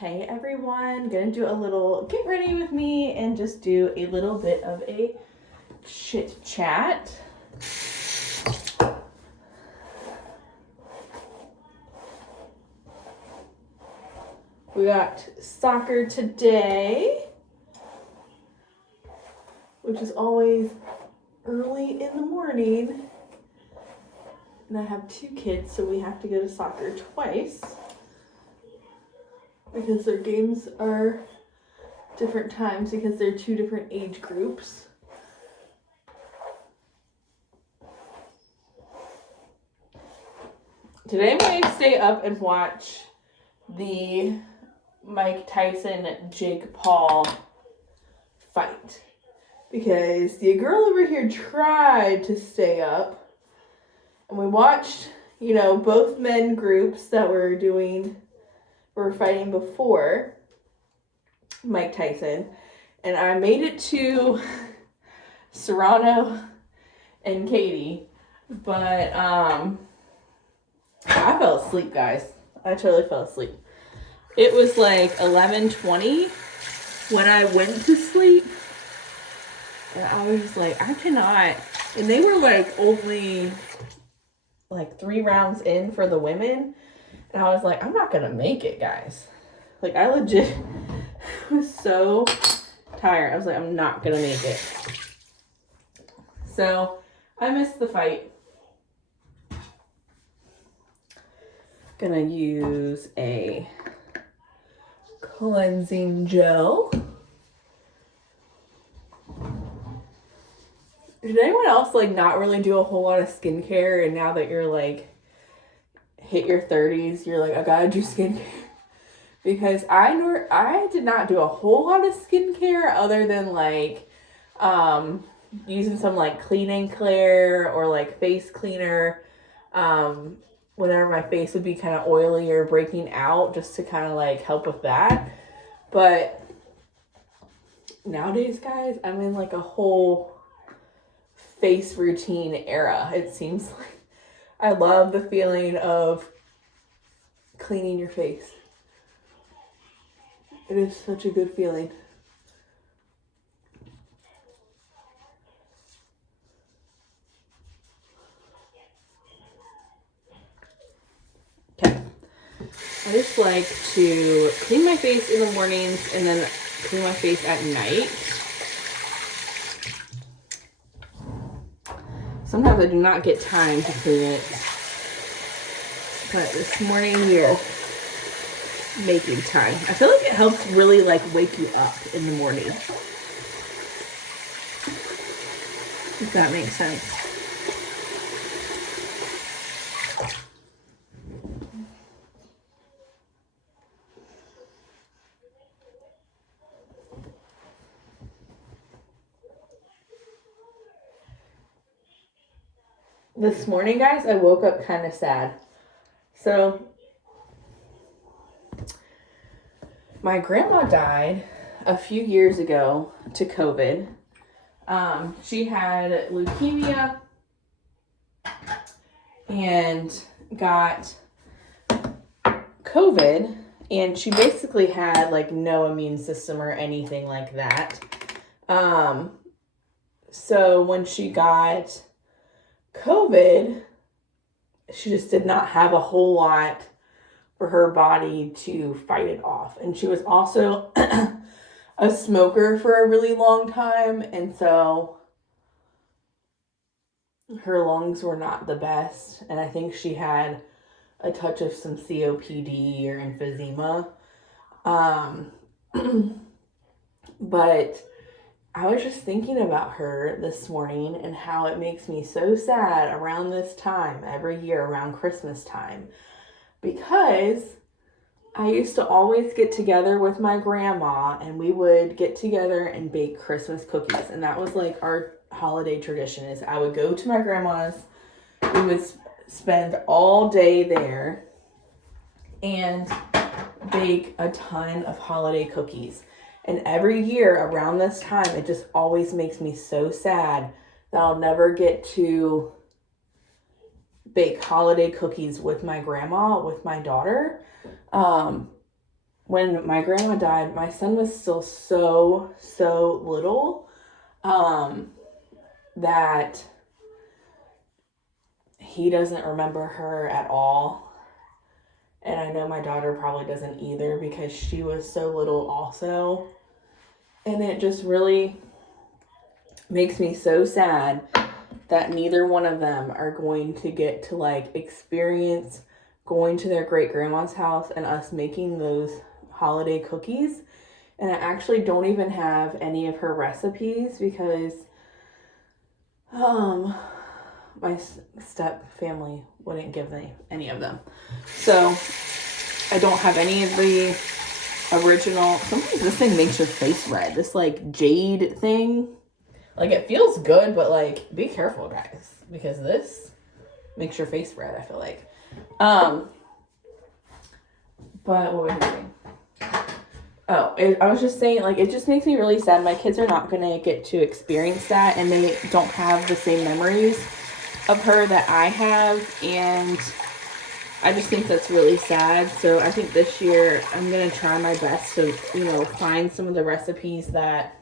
Hey everyone, gonna do a little get ready with me and just do a little bit of a chit chat. We got soccer today, which is always early in the morning. And I have 2 kids, so we have to go to soccer twice because their games are different times because they're 2 different age groups. Today I'm going to stay up and watch the Mike Tyson Jake Paul fight because the girl over here tried to stay up, and we watched, both men groups that were fighting before Mike Tyson, and I made it to Serrano and Katie, but I fell asleep, guys. I totally fell asleep. It was like 11:20 when I went to sleep, and I was just like, I cannot. And they were like only like 3 rounds in for the women, and I was like, I'm not gonna make it, guys. Like, I legit was so tired. I was like, I'm not gonna make it. So I missed the fight. Gonna use a cleansing gel. Did anyone else not really do a whole lot of skincare, and now that you're hit your 30s, you're like, I gotta do skincare? Because I did not do a whole lot of skincare other than using some Clean and Clear or face cleaner whenever my face would be kind of oily or breaking out, just to kind of help with that. But nowadays, guys, I'm in a whole face routine era. It seems like I love the feeling of cleaning your face. It is such a good feeling. Okay. I just like to clean my face in the mornings and then clean my face at night. Sometimes I do not get time to clean it. But this morning we're making time. I feel like it helps really wake you up in the morning. If that makes sense. This morning, guys, I woke up kind of sad. So my grandma died a few years ago to COVID. She had leukemia and got COVID, and she basically had no immune system or anything like that. So when she got COVID, she just did not have a whole lot for her body to fight it off. And she was also a smoker for a really long time, and so her lungs were not the best, and I think she had a touch of some COPD or emphysema. But I was just thinking about her this morning and how it makes me so sad around this time, every year around Christmas time, because I used to always get together with my grandma, and we would get together and bake Christmas cookies. And that was our holiday tradition. Is I would go to my grandma's, we would spend all day there and bake a ton of holiday cookies. And every year around this time, it just always makes me so sad that I'll never get to bake holiday cookies with my grandma, with my daughter. when my grandma died, my son was still so little, that he doesn't remember her at all. And I know my daughter probably doesn't either because she was so little also. And it just really makes me so sad that neither one of them are going to get to like experience going to their great grandma's house and us making those holiday cookies. And I actually don't even have any of her recipes because my step family wouldn't give me any of them. So I don't have any of the original. Sometimes this thing makes your face red. This like jade thing. Like it feels good, but like be careful, guys, because this makes your face red, I feel like. But what was I saying? I was just saying, like, it just makes me really sad. My kids are not going to get to experience that, and they don't have the same memories of her that I have, and I just think that's really sad. So I think this year I'm going to try my best to, find some of the recipes that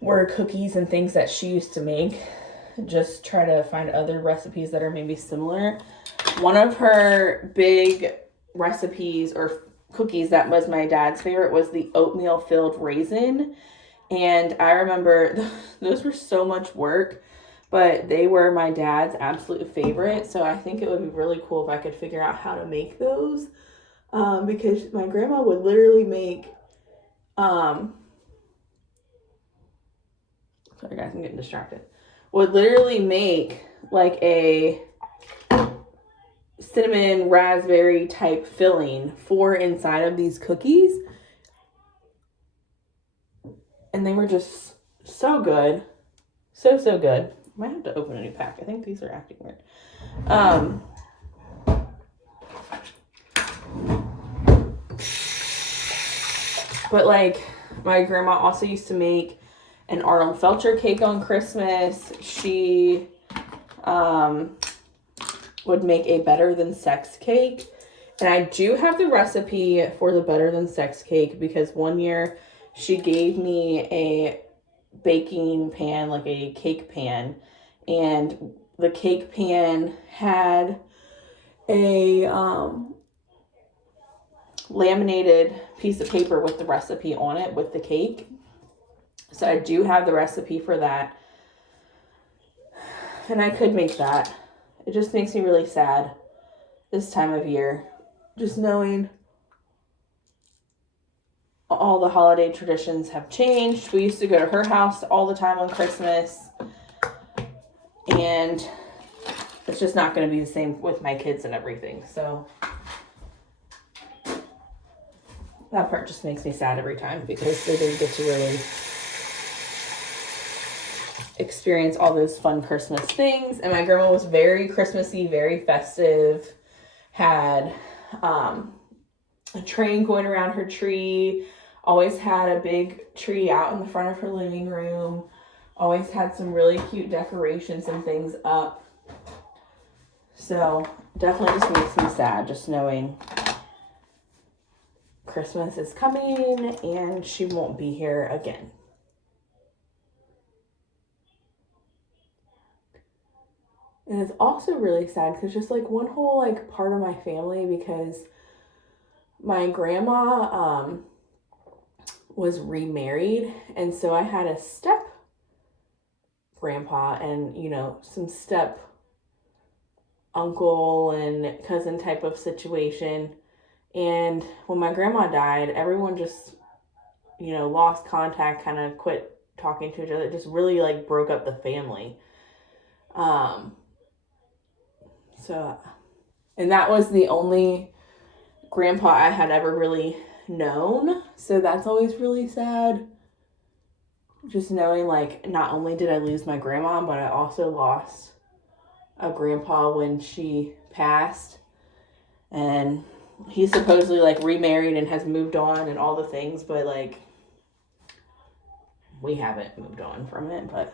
were cookies and things that she used to make. Just try to find other recipes that are maybe similar. One of her big recipes or cookies that was my dad's favorite was the oatmeal filled raisin. And I remember those were so much work, but they were my dad's absolute favorite. So I think it would be really cool if I could figure out how to make those. Because my grandma would literally make, sorry guys, I'm getting distracted. Would literally make like a cinnamon raspberry type filling for inside of these cookies. And they were just so good. So good. Might have to open a new pack. I think these are acting weird. But like my grandma also used to make an Arnold Felcher cake on Christmas. She would make a Better Than Sex cake. And I do have the recipe for the Better Than Sex cake because one year she gave me a baking pan, like a cake pan. And the cake pan had a laminated piece of paper with the recipe on it with the cake. So I do have the recipe for that. And I could make that. It just makes me really sad this time of year. Just knowing all the holiday traditions have changed. We used to go to her house all the time on Christmas. And it's just not going to be the same with my kids and everything. So that part just makes me sad every time because they didn't get to really experience all those fun Christmas things. And my grandma was very Christmassy, very festive, had a train going around her tree, always had a big tree out in the front of her living room, always had some really cute decorations and things up. So definitely just makes me sad just knowing Christmas is coming and she won't be here again. And it's also really sad because just like one whole like part of my family, because my grandma was remarried, and so I had a step grandpa and some step uncle and cousin type of situation. And when my grandma died, everyone just lost contact, kind of quit talking to each other. It just really like broke up the family. So, and that was the only grandpa I had ever really known. So that's always really sad. Just knowing like not only did I lose my grandma, but I also lost a grandpa when she passed. And he's supposedly like remarried and has moved on and all the things, but like we haven't moved on from it, but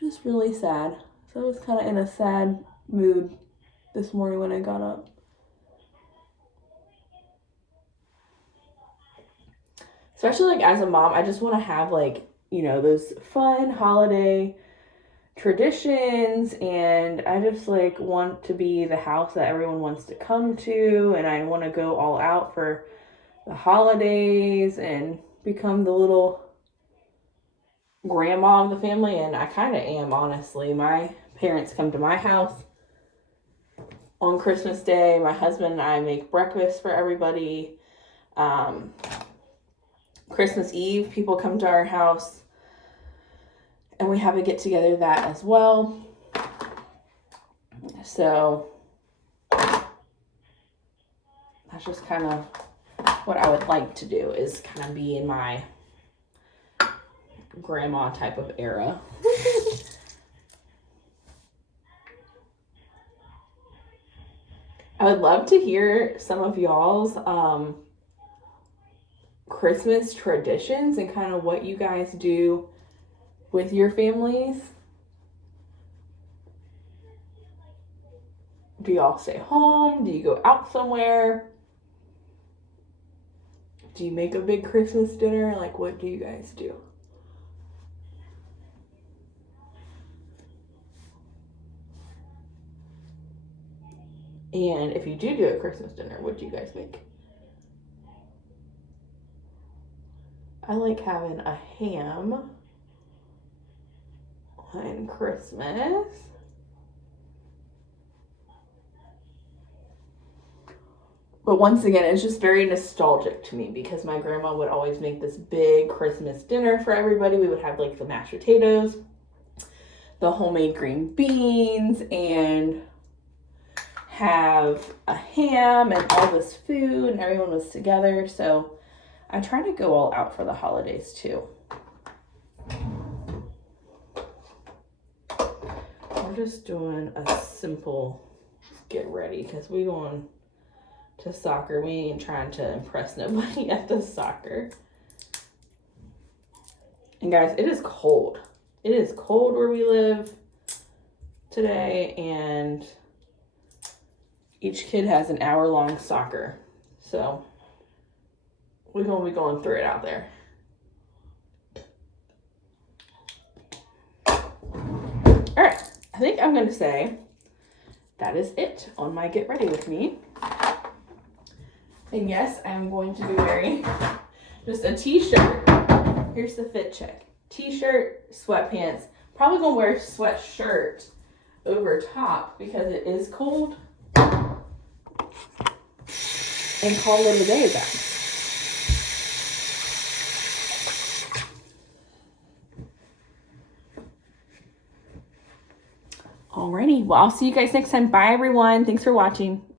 just really sad. So I was kind of in a sad mood this morning when I got up. Especially like as a mom, I just want to have like, you know, those fun holiday traditions, and I just like want to be the house that everyone wants to come to, and I want to go all out for the holidays and become the little grandma of the family. And I kind of am, honestly. My parents come to my house on Christmas Day. My husband and I make breakfast for everybody. Christmas Eve, people come to our house and we have a get together that as well. So that's just kind of what I would like to do, is kind of be in my grandma type of era. I would love to hear some of y'all's Christmas traditions and kind of what you guys do with your families. Do y'all stay home? Do you go out somewhere? Do you make a big Christmas dinner? Like, what do you guys do? And if you do a Christmas dinner, what do you guys make? I like having a ham on Christmas. But once again, it's just very nostalgic to me because my grandma would always make this big Christmas dinner for everybody. We would have like the mashed potatoes, the homemade green beans, and have a ham and all this food, and everyone was together. So I try to go all out for the holidays too. We're just doing a simple get ready because we going to soccer. We ain't trying to impress nobody at the soccer. And guys, it is cold. It is cold where we live today, and each kid has an hour-long soccer. So we're going to be going through it out there. All right. I think I'm going to say that is it on my Get Ready With Me. And yes, I'm going to be wearing just a t-shirt. Here's the fit check. T-shirt, sweatpants. Probably going to wear a sweatshirt over top because it is cold. And call it a day, guys. Alrighty, well, I'll see you guys next time. Bye, everyone. Thanks for watching.